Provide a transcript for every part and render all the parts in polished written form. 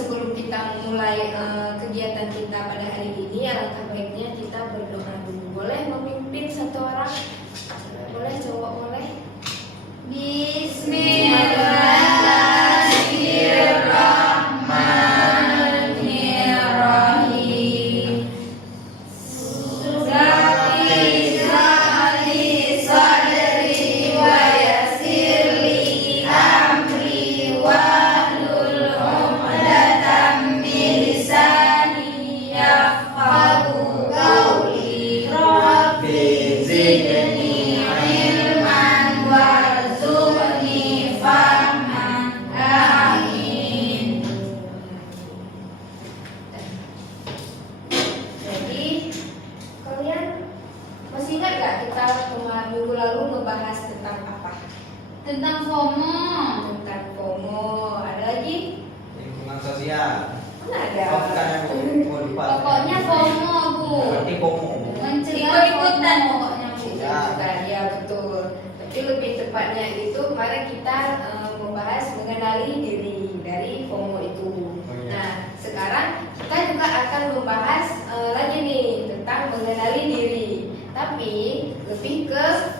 sebelum kita mulai kegiatan kita pada hari ini, alangkah baiknya kita berdoa dulu. Boleh memimpin satu orang? Boleh, cowok boleh? Bismillahirrahmanirrahim. Minggu lalu ngebahas tentang apa? Tentang FOMO. Tentang FOMO. Ada lagi? Lingkungan sosial. Mana ada? Pokoknya FOMO, Bu. Berarti FOMO. Ikut-ikutan pokoknya, Bu. Ya betul. Tapi lebih tepatnya itu mari kita membahas mengenali diri dari FOMO itu. Nah, sekarang kita juga akan membahas lagi nih tentang mengenali diri. Tapi lebih ke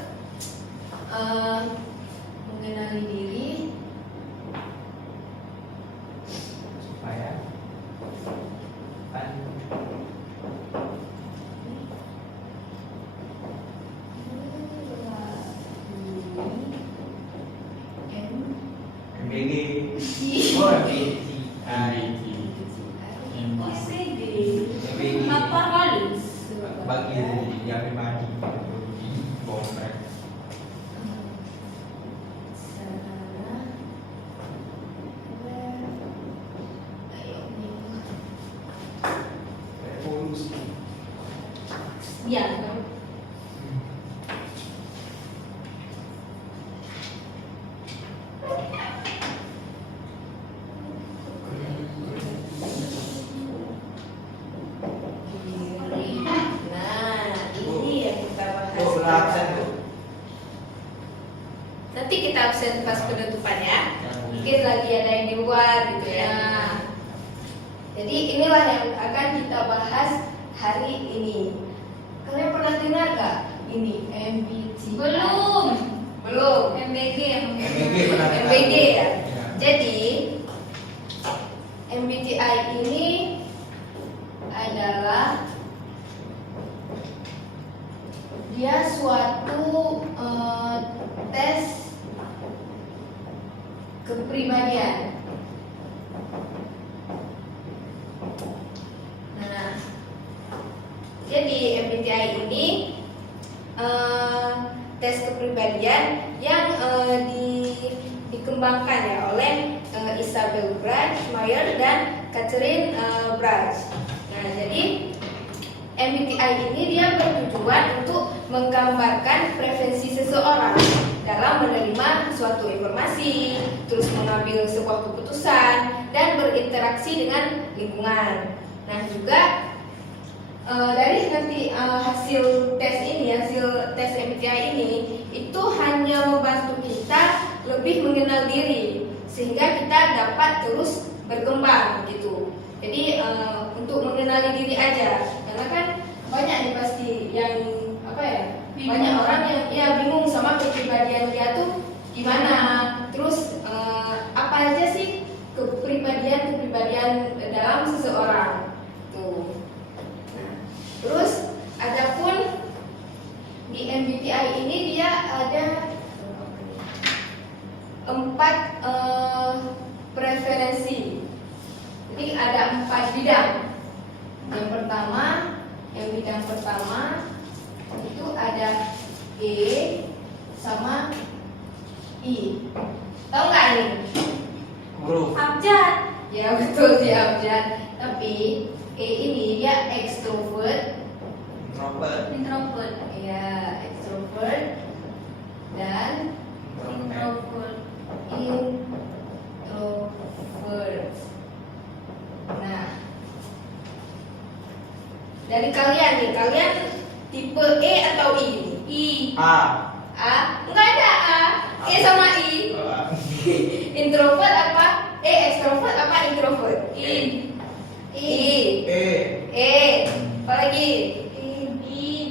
mengenali diri Supaya MBG. Oh, MBG. Apa kali? Bagi yang pribadi. Bomber. Revolusi. Ya. Nanti kita absen pas penutupan ya. Mungkin lagi ada yang di luar gitu ya. Jadi inilah yang akan kita bahas hari ini. Kalian pernah dengar gak ini MBTI? Belum. MBG pernah dengar. MBG ya. Ya. Jadi MBTI ini adalah dia suatu tes kepribadian. Nah, jadi MBTI ini tes kepribadian yang dikembangkan ya oleh Isabel Braj-Meyer dan Catherine Braj. Nah, jadi MBTI ini dia bertujuan untuk menggambarkan preferensi seseorang dalam menerima suatu informasi, terus mengambil sebuah keputusan, dan berinteraksi dengan lingkungan. Nah, juga dari nanti hasil tes MBTI ini itu hanya membantu kita lebih mengenal diri sehingga kita dapat terus berkembang gitu. Jadi untuk mengenali diri aja, karena kan banyak nih pasti yang Bingung. banyak orang yang bingung sama kepribadian dia tuh gimana, terus apa aja sih kepribadian dalam seseorang tuh. Nah, terus adapun di MBTI ini dia ada 4 preferensi. Jadi ada 4 bidang. Yang bidang pertama itu ada E sama I. Tahu nggak ini? Huruf. Abjad. Ya betul sih abjad. Tapi E ini dia extrovert. Introvert. Ya extrovert dan introvert. Nah, dari kalian tipe E atau I? I. A. A? Enggak ada A. E sama I. Introvert apa? Extrovert apa introvert? I. I. E. E. Apa lagi? I.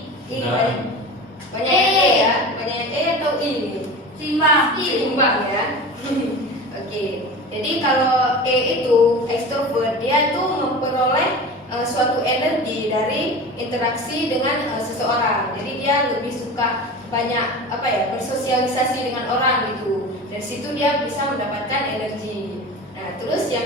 Banyak yang E ya. Banyak yang E atau I nih? Seimbang ya. Oke. Jadi kalau E itu extrovert, dia itu memperoleh suatu energi dari interaksi dengan seseorang. Jadi dia lebih suka banyak bersosialisasi dengan orang gitu. Dari situ dia bisa mendapatkan energi. Nah, terus yang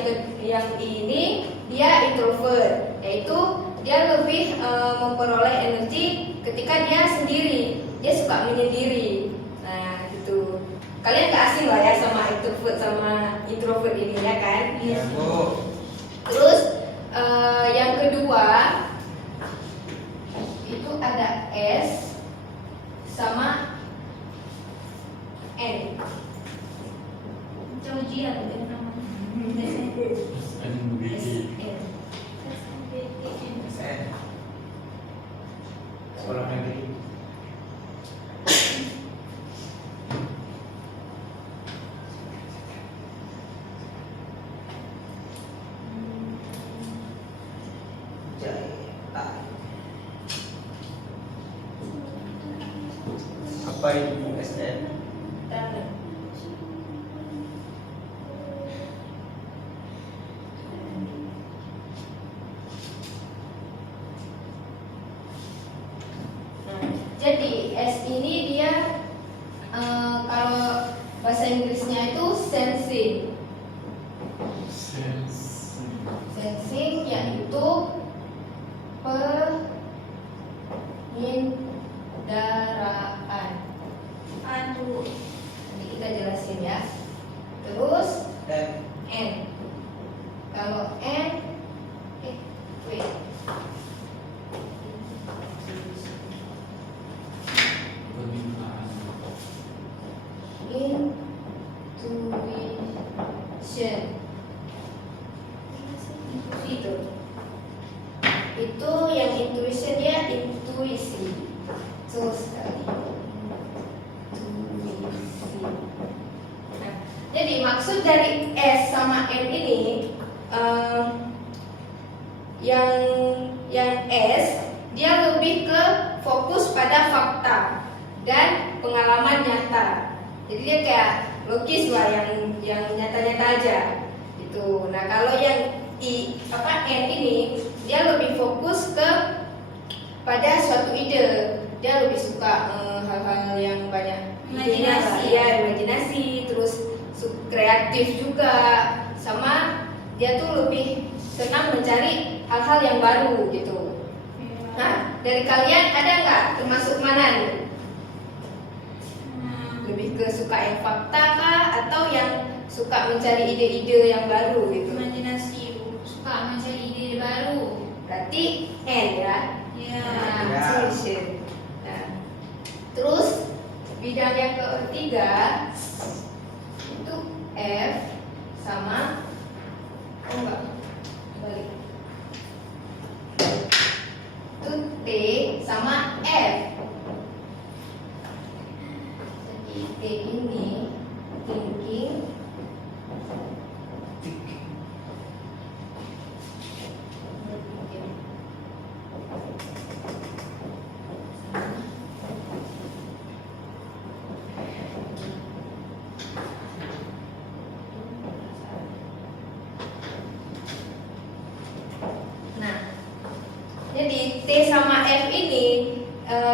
ini dia introvert, yaitu dia lebih memperoleh energi ketika dia sendiri. Dia suka menyendiri. Nah, gitu. Kalian gak asing lah ya sama extrovert sama introvert ini ya kan? Ya, Bu. Terus yang kedua itu ada S sama N. SN. Sekolah negeri. Apa itu SN? Jadi S ini dia kalau bahasa Inggrisnya itu sensing. Sensing yaitu penginderaan. Nanti kita jelasin ya. Terus N. Kalau N, wait. Intuition. Itu yang intuition dia intuisi. Betul sekali. Intuisi. Nah, jadi maksud dari S sama N ini yang S dia lebih ke fokus pada fakta dan pengalaman nyata. Jadi dia kayak logis lah yang nyata-nyata aja gitu. Nah, kalau yang N ini dia lebih fokus ke pada suatu ide. Dia lebih suka hal-hal yang banyak Imajinasi. Imajinasi, terus kreatif juga, sama dia tuh lebih senang mencari hal-hal yang baru gitu. Nah, dari kalian ada nggak termasuk mana nih? Lebih ke suka yang fakta kah atau yang suka mencari ide-ide yang baru gitu? Suka mencari ide baru. Berarti N ya. Nah, Ya. intuition. Nah, terus bidang yang ketiga itu F sama balik. Itu T sama F. Jadi T ini thinking. Nah, jadi T sama F ini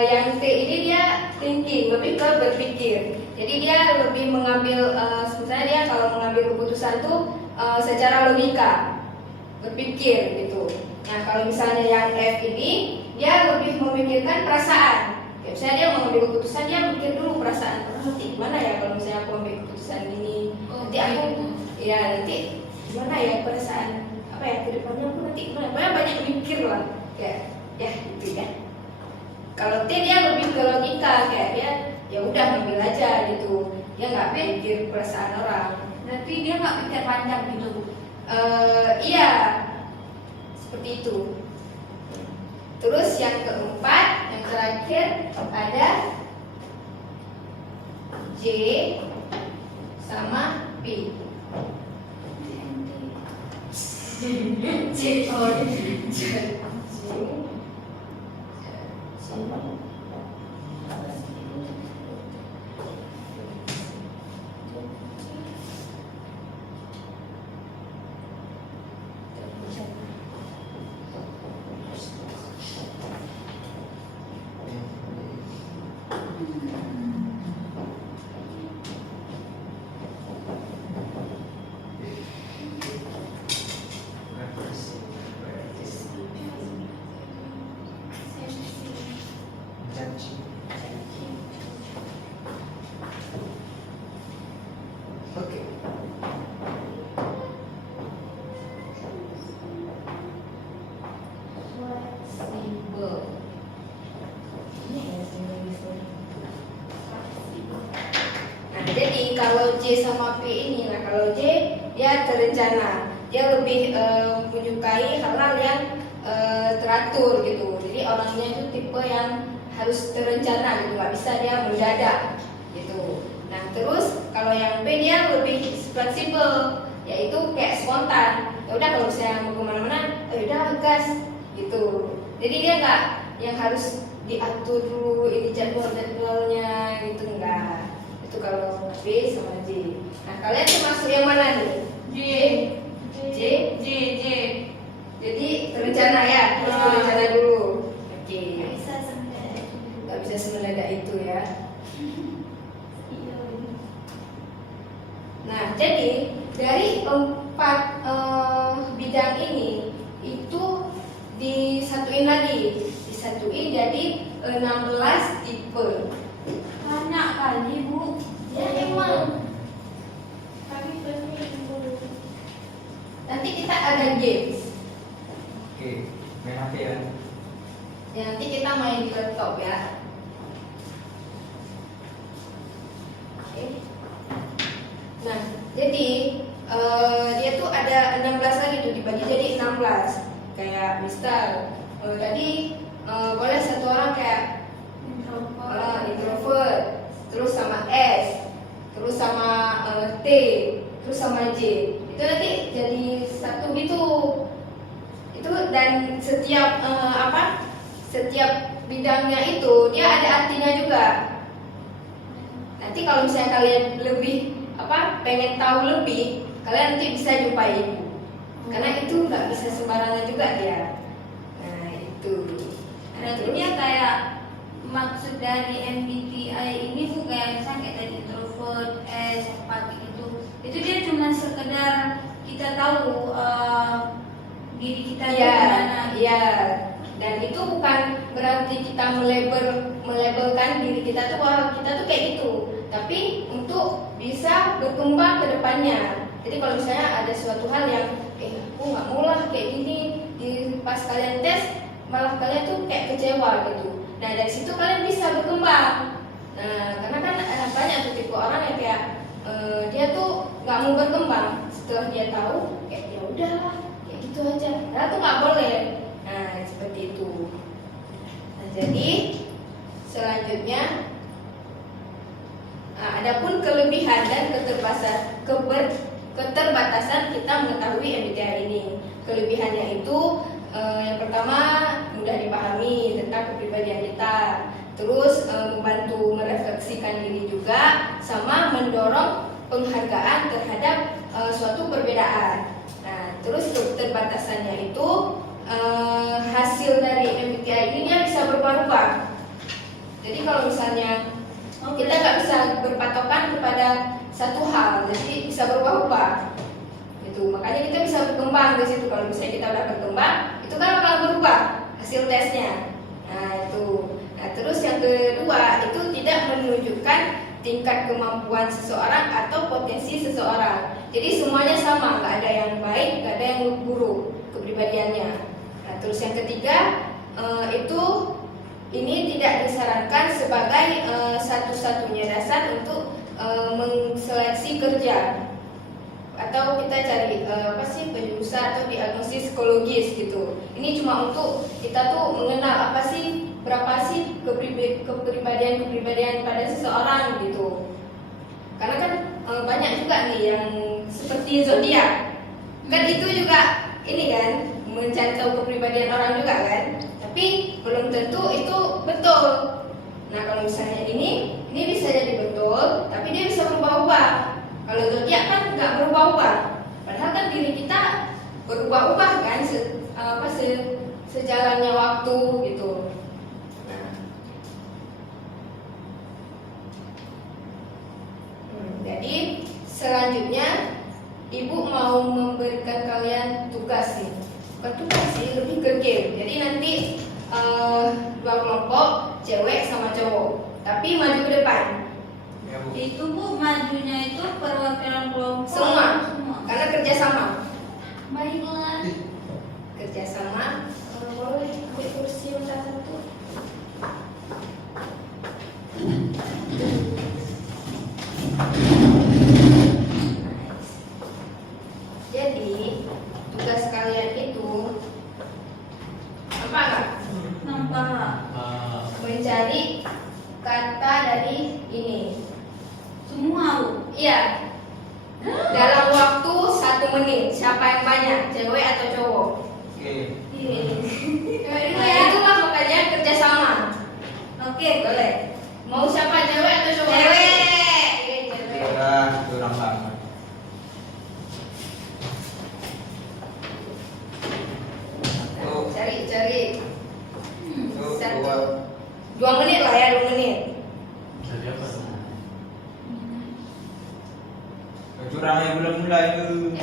yang T ini dia thinking, lebih ke berpikir. Jadi dia lebih mengambil, misalnya dia kalau mengambil keputusan tuh secara logika, berpikir gitu. Nah, kalau misalnya yang F ini dia lebih memikirkan perasaan. Ya, misalnya dia mengambil keputusan, dia mikir dulu perasaan orang nanti gimana ya kalau misalnya aku ambil keputusan ini, nanti aku nanti gimana ya perasaan ke depannya aku nanti gimana? Pokoknya banyak mikir lah, kayak ya gitu ya. Kalau T dia lebih ke logika, kayak dia ya udah ngambil aja gitu, dia nggak pikir perasaan orang. Berarti dia nggak pikir panjang gitu. Iya, seperti itu. Terus yang keempat, yang terakhir ada J sama P. Oke. Fleksibel. Ini ya simbol. Nah, jadi kalau J sama P ini, nah kalau J dia terencana, dia lebih menyukai hal-hal yang teratur gitu. Jadi orangnya itu tipe yang harus terencana gitu, nggak bisa dia mendadak gitu. Nah terus kalau yang P dia lebih fleksibel, yaitu kayak spontan. Ya udah kalau misalnya mau kemana-mana, ya udah gas gitu. Jadi dia nggak yang harus diatur dulu ini jadwalnya gitu, enggak. Itu kalau B sama J. Nah kalian termasuk yang mana nih? J. Jadi terencana ya, harus terencana dulu. Oke. Nggak bisa semendadak itu ya. Nah jadi dari 4 bidang ini itu disatuin lagi, disatuin jadi 16 tipe. Banyak kali Bu. Ya emang. Nanti kita ada games. Oke, main HP ya. Ya, nanti kita main di laptop ya. Oke. Nah, jadi dia tuh ada 16 lagi tuh, dibagi jadi 16. Kayak misal tadi boleh satu orang kayak introvert, terus sama S, terus sama T, terus sama J. Itu nanti jadi satu gitu. Itu dan setiap setiap bidangnya itu dia ada artinya juga. Nanti kalau misalnya kalian lebih pengen tahu lebih, kalian nanti bisa jumpai ibu. Karena itu nggak bisa sembarangan juga dia. Nah itu. Berarti dia kayak maksud dari MBTI ini Bu, kayak misalnya kayak tadi introvert, S, empatik itu dia cuma sekedar kita tahu diri kita gimana. Iya. Dan itu bukan berarti kita melabelkan diri kita tuh wah kita tuh kayak gitu. Tapi untuk bisa berkembang ke depannya. Jadi kalau misalnya ada suatu hal yang aku nggak mau lah kayak gini, pas kalian tes malah kalian tuh kayak kecewa gitu. Nah dari situ kalian bisa berkembang. Nah karena kan banyak tuh tipe orang yang kayak dia tuh nggak mau berkembang. Setelah dia tahu kayak ya udahlah kayak gitu aja. Nah tuh nggak boleh. Nah seperti itu. Nah jadi selanjutnya, adapun kelebihan dan keterbatasan kita mengetahui MBTI ini. Kelebihannya itu yang pertama mudah dipahami tentang kepribadian kita, terus membantu merefleksikan diri juga, sama mendorong penghargaan terhadap suatu perbedaan. Nah, terus keterbatasannya itu hasil dari MBTI ini dia bisa berubah-ubah. Jadi kalau misalnya kita nggak bisa berpatokan kepada satu hal, jadi bisa berubah-ubah. Itu makanya kita bisa berkembang di situ. Kalau misalnya kita udah berkembang, itu kan bakal berubah hasil tesnya. Nah itu. Nah terus yang kedua itu tidak menunjukkan tingkat kemampuan seseorang atau potensi seseorang. Jadi semuanya sama, nggak ada yang baik, nggak ada yang buruk kepribadiannya. Nah terus yang ketiga itu ini tidak disarankan sebagai satu-satunya dasar untuk menseleksi kerja, atau kita cari penjurusan atau diagnosis psikologis gitu. Ini cuma untuk kita tuh mengenal berapa sih kepribadian pada seseorang gitu. Karena kan banyak juga nih yang seperti zodiak. Kan itu juga ini kan mencari tahu kepribadian orang juga kan, tapi belum tentu itu betul. Nah kalau misalnya ini bisa jadi betul, tapi dia bisa berubah-ubah. Kalau zodiak kan nggak berubah-ubah, padahal kan diri kita berubah-ubah kan sejalannya waktu gitu. Nah. Jadi selanjutnya ibu mau memberikan kalian tugas nih, bukan tugas sih, lebih ke game. Jadi nanti dua kelompok cewek sama cowok, tapi maju ke depan. Ya, Bu. Itu Bu, majunya itu perwakilan kelompok Semua, karena kerjasama. Baiklah. Kerjasama. Boleh ambil kursi yang satu. Jadi tugas kalian itu apa nggak? Nampak. Mencari kata dari ini. Semua Bu. Iya. Dalam waktu 1 menit. Siapa yang banyak? Cewek atau cowok? Oke. Nah, itulah makanya kerjasama. Oke. Boleh. Mau siapa? Cewek atau cowok? Cewek. Cewek. Udah kurang banget. Cari. Tuh, Satu. 2 menit lah ya, 2 menit. Jadi apa? Curangnya belum mulai tuh.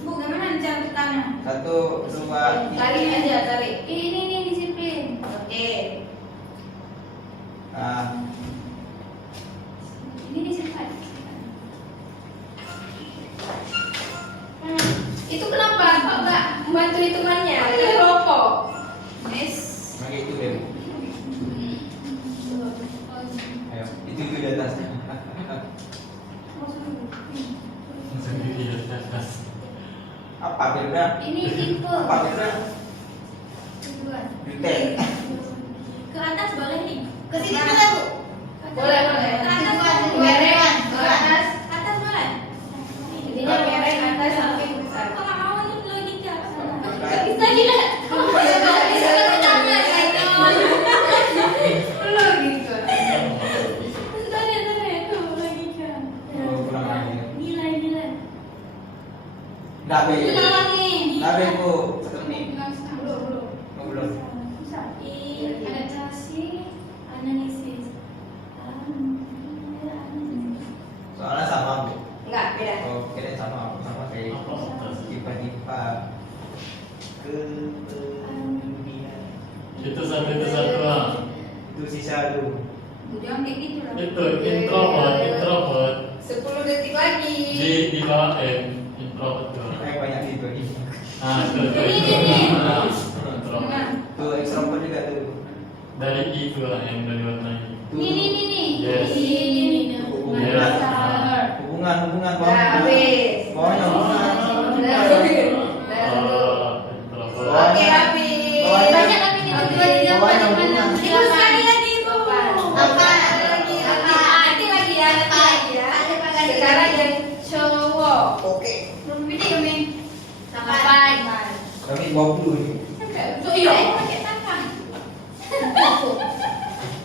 Bu, gimana cara pertama? 1, 2, 3. Tarik aja, tarik. Ini disiplin. Oke. Nah, Ini disiplin. Itu kenapa kok nggak membantu hitungannya? Itu rokok. Yes. pakai itu deh. Ayo, itu di atasnya. Sendiri di atas. Apa Firda? Ini tipe. Apa Firda? Kedua. Jutek. Ke atas boleh nih. Ke sini boleh, Bu? Boleh. Ke atas boleh. Mereng, ke atas. Atas boleh. Intinya mereng atas samping besar. Kok nggak mau ini logika? Oke. Nggak bisa gila. Bisa pertama itu. Lu gitu. Tanya itu logika. Oh, kurang ajar. Nilai. Dah be. Ulang nih. Dah be Bu, 1 menit. Belum. Oh, belum. Adaptasi, analisis. Soalnya sama Bu. Enggak, beda. Oh, kira sama kayak Apa atas? tiba-tiba kemudian Itu satu ah. itu sisa tuh. Jangan kayak gitu lah. Itu introvert. 10 detik lagi. Di bawah M, introvert tuh. Kayak banyak gitu nih. Ah, itu. Ini. Introvert. Tuh extrovert juga tuh. Dari itu lah yang dari warna ini. Tuh. Ini. Yes. Ini. Hubungan Nah, bawah. habis. Bawahnya hubungan. Udah dulu. Introvert. Oke, habis. Banyak tapi di berdua di Bawahnya mana? hubungan. Ibu sekali lagi Bu. Apa? Nanti lagi ya. Sekarang yang cowok. Oke. Belum gede ya, Min? Sampai. Kami 20 nih. Tuh, iya. Pakai tangan.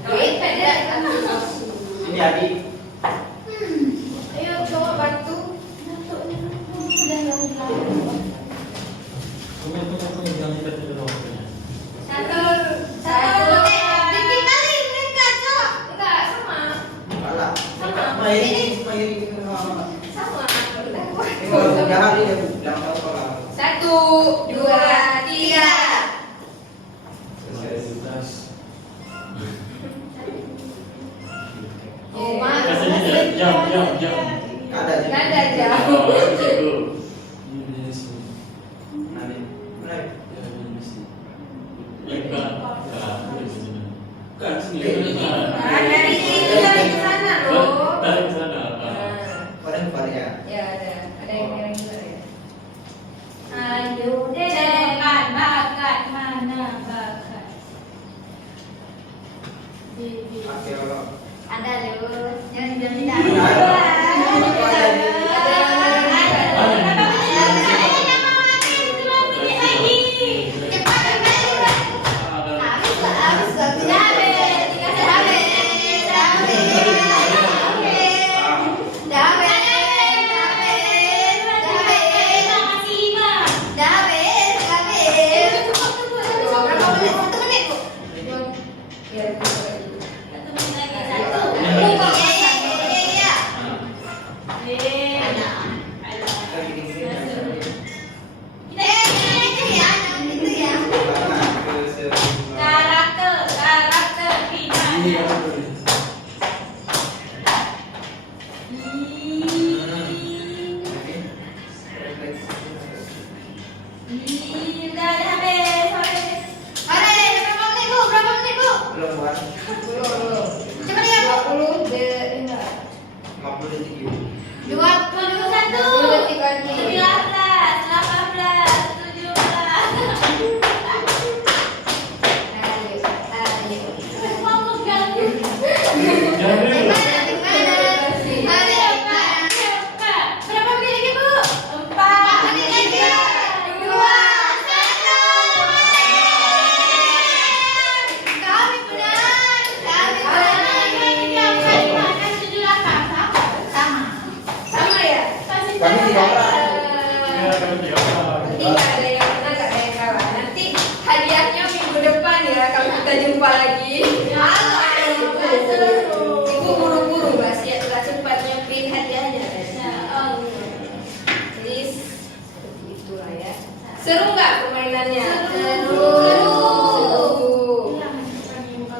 Beda. Ini adik. Ayo cowok bantu. Tunggu, jangan kita tidak waktunya. Satu. Bikin kali mereka, Cok. Enggak, sama. Kalah. Sama. Main ini Sama. jangan ini Bu. Jangan tahu kalau 1, 2, 3. Oh, Kasih ini jam. ada sih. Nggak ada jam. Itu. Nanti. Mulai. Bukan. Kan sini. Nah, dari ini dari sana loh. Dari sana. Pada ya. Ya ada yang mereng juga ya. Ayo deh, bakat mana bakat? Oke, Allah. Ada loh, jangan Ada. Udah habis. Ada berapa menit Bu? Berapa menit Bu? Belum buat Belum. Coba lihat 20 enggak. 50 detik ibu. 20 detik lagi. 19, 18, 17. Jangan dulu. Berapa menit lagi Bu? 4 menit lagi. 2, 1. Kami benar. Sama ya? Kami 3 orang. Ya, kami 3 orang. Nanti nggak ada yang menang, nggak ada yang kalah. Nanti hadiahnya minggu depan ya kalau kita jumpa lagi. Ibu buru-buru nggak sih? Nggak cepat nyiapin hadiahnya. Jadi seperti itulah ya. Seru nggak permainannya? Seru.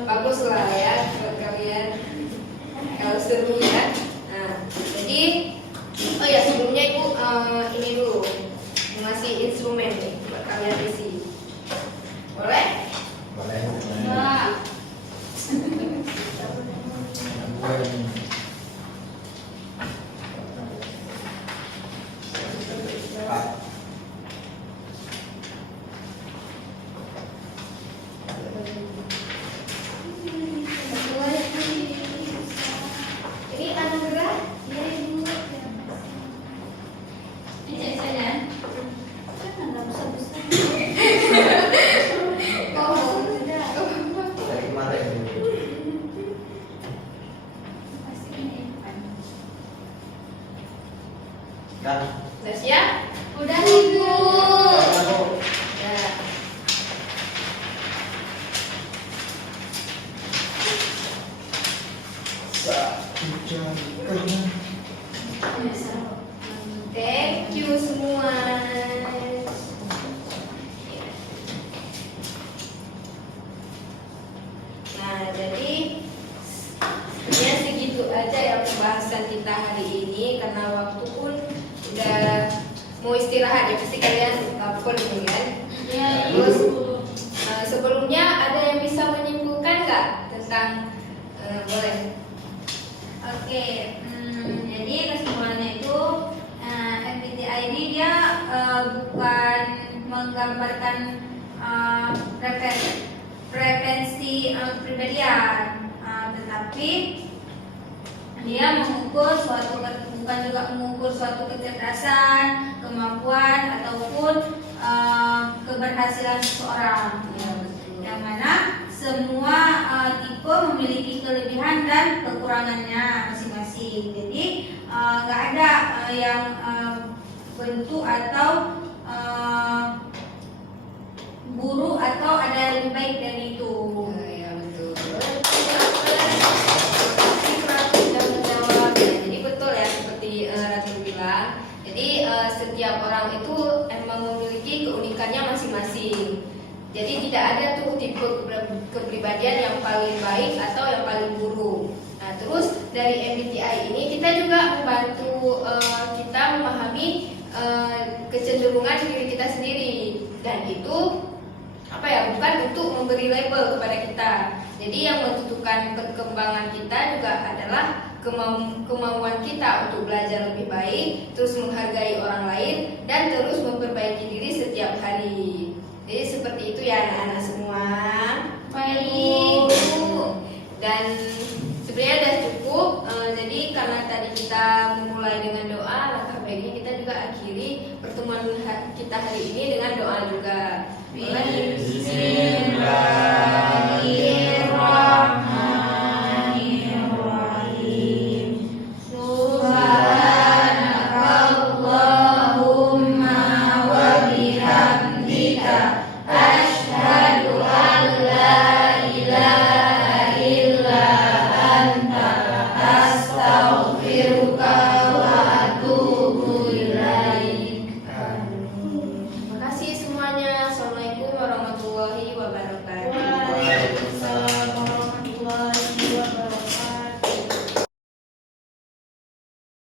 Bagus lah ya buat kalian. Kalau seru ya. Nah, jadi oh ya sebelumnya ibu ini dulu ngasih instrumen nih buat kalian isi. Boleh? Boleh. Wah. Ini anugerah. Dari kemarin. Dah. Udah siap? Udah Ibu. Ya. Thank you semua. Nah, jadi ya segitu aja ya pembahasan kita hari ini karena waktu pun udah mau istirahat ya pasti kalian lapar nih kan. Ya, Terus Ibu. sebelumnya ada yang bisa menyimpulkan nggak tentang boleh? Oke, jadi kesimpulannya itu MBTI ini dia bukan menggambarkan preferensi kepribadian, tetapi dia mengukur bukan juga mengukur suatu kecerdasan, kemampuan ataupun keberhasilan seseorang. Yang mana semua tipe memiliki kelebihan dan kekurangannya masing-masing. Jadi nggak ada yang bentuk atau buruk atau ada yang lebih baik dari itu. Ya betul. Sudah menjawab ya. Jadi betul ya seperti Ratu bilang. Jadi setiap orang itu emang memiliki keunikannya masing-masing. Jadi tidak ada tuh tipe kepribadian yang paling baik atau yang paling buruk. Nah, terus dari MBTI ini kita juga membantu kita memahami kecenderungan diri kita sendiri dan itu apa ya bukan untuk memberi label kepada kita. Jadi yang menentukan perkembangan kita juga adalah kemampuan kita untuk belajar lebih baik, terus menghargai orang lain dan terus memperbaiki diri setiap hari. Jadi seperti itu ya anak-anak semua. Baik. Dan sebenarnya sudah cukup. Jadi karena tadi kita memulai dengan doa, maka baiknya kita juga akhiri pertemuan kita hari ini dengan doa juga. Bismillah.